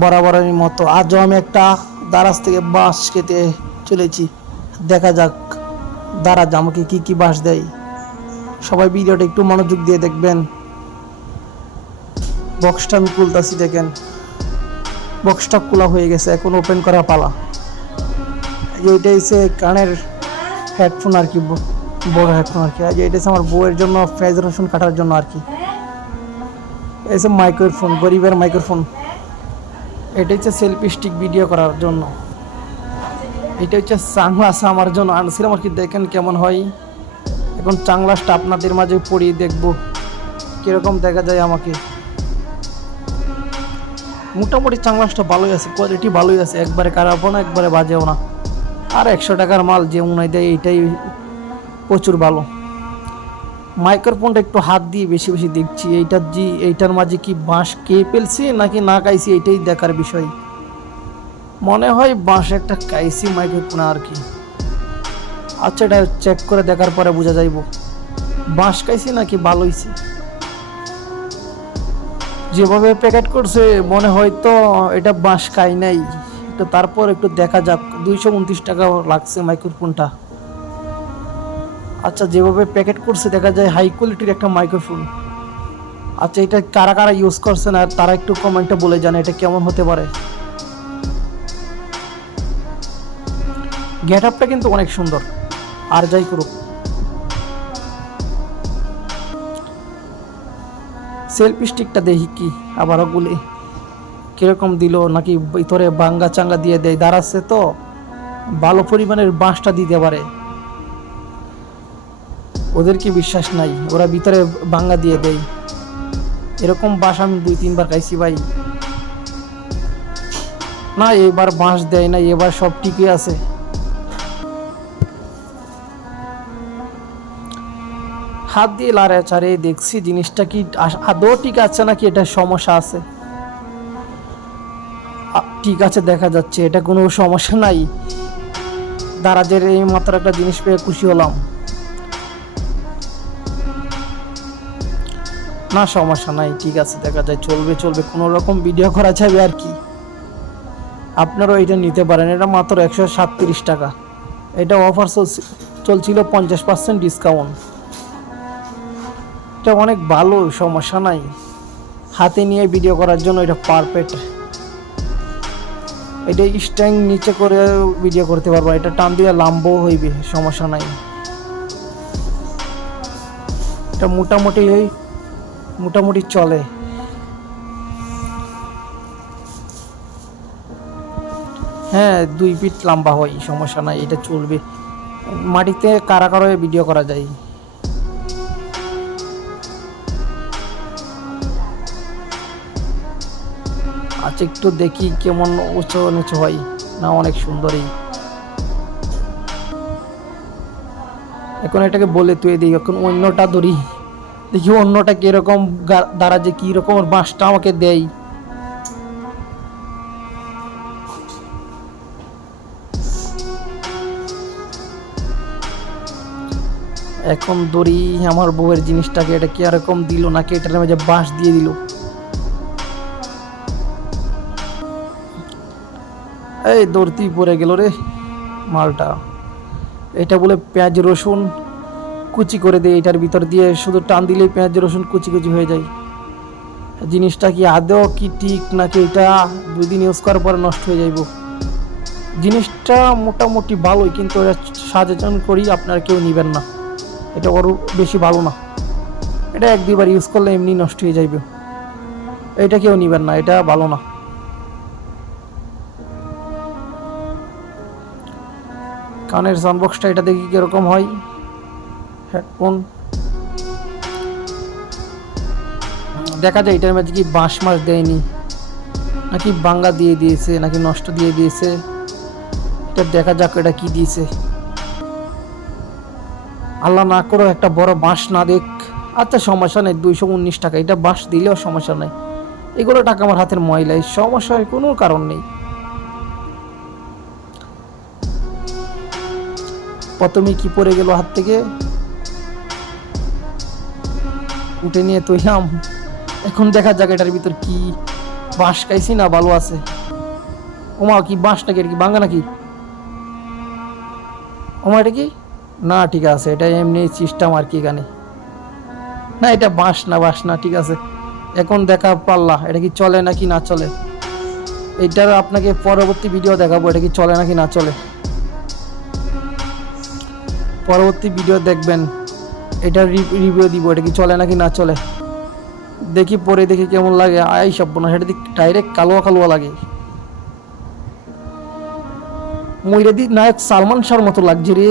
বরাবরের মতো। আজও আমি একটা দারাজ থেকে বাঁশ কেটে চলেছি। দেখা যাক দারাজ আমাকে কি কি বাঁশ দেয়। সবাই ভিডিওটা একটু মনোযোগ দিয়ে দেখবেন। বক্সটা আমি খুলতাছি, দেখেন। বক্সটা খোলা হয়ে গেছে, এখন ওপেন করা পালা। এই যে এটা হচ্ছে কানের হেডফোন আর কি বড় হেডফোন আর কি। আর এটা হচ্ছে আমার বউয়ের জন্য ফেজ রসুন কাটার জন্য আর কি। যে মাইক্রোফোন গরিবের মাইক্রোফোন এটা হচ্ছে সেলফি স্টিক ভিডিও করার জন্য। এটা হচ্ছে সানগ্লাস আমার জন্য। আনছিলাম আর কি দেখেন কেমন হয়? এখন চাংলাসটা আপনাদের মাঝে পড়িয়ে দেখব। কীরকম দেখা যায় আমাকে? মোটামুটি চাংলাসটা ভালোই আছে কোয়ালিটি ভালোই আছে। একবারে খারাপও না, একবারে বাজেও না। আর একশো টাকার মাল যে মনে দেয় এইটাই প্রচুর ভালো। মাইক্রোফোনটা একটু হাত দিয়ে বেশি বেশি দেখছি। এইটার জি, এইটার মাঝে কি বাঁশ কে পেলছি নাকি না কাইছি এইটাই দেখার বিষয়। মনে হয় বাঁশ একটা কাইছি মাইক্রোফোন আর কি। আচ্ছা এটা চেক করে দেখার পরে বোঝা যাইব। বাঁশ কাইছি নাকি ভালো হইছে? যেভাবে প্যাকেট করছে, মনে হয় তো এটা বাঁশ খাই নাই। তো তারপর একটু দেখা যাক। দুইশো উনত্রিশ টাকা লাগছে মাইক্রোফোনটা। আচ্ছা যেভাবে প্যাকেট করছে, দেখা যায় হাই কোয়ালিটির একটা মাইক্রোফোন আচ্ছা এটা কারা কারা ইউজ করছেন আর তারা একটু কমেন্টে বলে জানে এটা কেমন হতে পারে? গেট আপটা কিন্তু অনেক সুন্দর। আর যাই করুক। সেলফি স্টিকটা দেখি কি আবার ওগুলি কীরকম দিল, নাকি ভিতরে বাঙ্গা চাঙ্গা দিয়ে দেয়, দাঁড়াচ্ছে তো? ভালো পরিমাণের বাঁশটা দিতে পারে। ওদের কি বিশ্বাস নাই? ওরা ভিতরে বাঙ্গা দিয়ে দেয়। এরকম বাঁশ আমি দুই, তিনবার খাইছি ভাই। না, এবার বাঁশ দেয় না, এবার সব টিকে আছে। হাত দিয়ে লাড়ে চারে দেখছি জিনিসটা কি আদৌ ঠিক আছে নাকি এটা সমস্যা আছে? ঠিক আছে, দেখা যাচ্ছে, এটা কোনো সমস্যা নাই। দারাজের এই মাত্র একটা জিনিস পেয়ে খুশি হলাম। না, সমস্যা নাই, ঠিক আছে, দেখা যায়, চলবে চলবে কোনো রকম ভিডিও করা যাবে আর কি। আপনারাও এটা নিতে পারেন, এটা মাত্র একশো সাতত্রিশ টাকা। এটা অফার চলছিল পঞ্চাশ পার্সেন্ট ডিসকাউন্ট এটা অনেক ভালো, সমস্যা নাই। হাতে নিয়ে ভিডিও করার জন্য এটা পারফেক্ট এটা স্ট্যাং নিচে করে ভিডিও করতে পারব, এটা টান দিয়ে লাম্বও হইবে, সমস্যা নাই। এটা মোটামুটি মোটামুটি চলে। হ্যাঁ দুই ফিট লম্বা হয়, সমস্যা নাই, এটা চলবে। মাটিতে কারা কারও ভিডিও করা যায়? আচ্ছা একটু দেখি কেমন উঁচু নিচু হয়, না অনেক সুন্দরই। এখন এটাকে বলে তুই দিই এখন অন্যটা ধরি। দেখি অন্যটা কীরকম দ্বারা যে কি রকম বাঁশটা আমাকে দেয়। এখন দড়ি আমার বউয়ের জিনিসটাকে এটা কি এরকম দিল নাকি এটার মাঝে বাঁশ দিয়ে দিল। এই দৌড়তেই পড়ে গেল রে মালটা। এটা বলে পেঁয়াজ রসুন কুচি করে দেয়, এটার ভিতর দিয়ে শুধু টান দিলেই পেঁয়াজ রসুন কুচি কুচি হয়ে যায়। জিনিসটা কি আদৌ কি ঠিক নাকি এটা দুই দিন ইউজ করার পরে নষ্ট হয়ে যাইব? জিনিসটা মোটামুটি ভালোই, কিন্তু এটা সাজেশন করি আপনার কেউ নেবেন না। এটা ওর বেশি ভালো না। এটা এক দুইবার ইউজ করলে এমনি নষ্ট হয়ে যাইবে। এটা কেউ নেবেন না, এটা ভালো না। কানের সাউন্ড বক্সটা এটা দেখি কীরকম হয়। হেডফোন দেখা যায় এটার মধ্যে কি বাঁশ মাস দেয়নি? নাকি বাঙ্গা দিয়ে দিয়েছে, নাকি নষ্ট দিয়ে দিয়েছে? এটা দেখা যাক এটা কি দিয়েছে। আল্লাহ না করো একটা বড় বাঁশ না দেখ। আচ্ছা সমস্যা নেই, দুইশো উনিশ টাকা। এটা বাঁশ দিলেও সমস্যা নেই। এগুলো টাকা আমার হাতের ময়লাই, সমস্যার কোনো কারণ নেই। প্রথমে কি পড়ে গেল হাত থেকে? উঠে নিয়ে তুইলাম এখন দেখা যাক এটার ভিতর কি বাঁশ খাইছি না ভালো আছে। ওমা, কি বাঁশ নাকি? কি বাঙ্গা নাকি? ওমা, এটা কি? না, ঠিক আছে, এটা এমনি সিস্টেম আর কি এখানে। না, এটা বাঁশ না বাঁশ না, ঠিক আছে। এখন দেখা পারলা এটা কি চলে নাকি না চলে? এটার আপনাকে পরবর্তী ভিডিও দেখাবো, এটা কি চলে নাকি না চলে। পরবর্তী ভিডিও দেখবেন। এটার রিভিউ দিব, এটা কি চলে নাকি না চলে? দেখি পরে দেখি কেমন লাগে। আই সব না সেটা দিক ডাইরেক্ট কালোয়া কালোয়া লাগে। ময়রা দি নায়ক সালমান শাহর মতো লাগছে রে।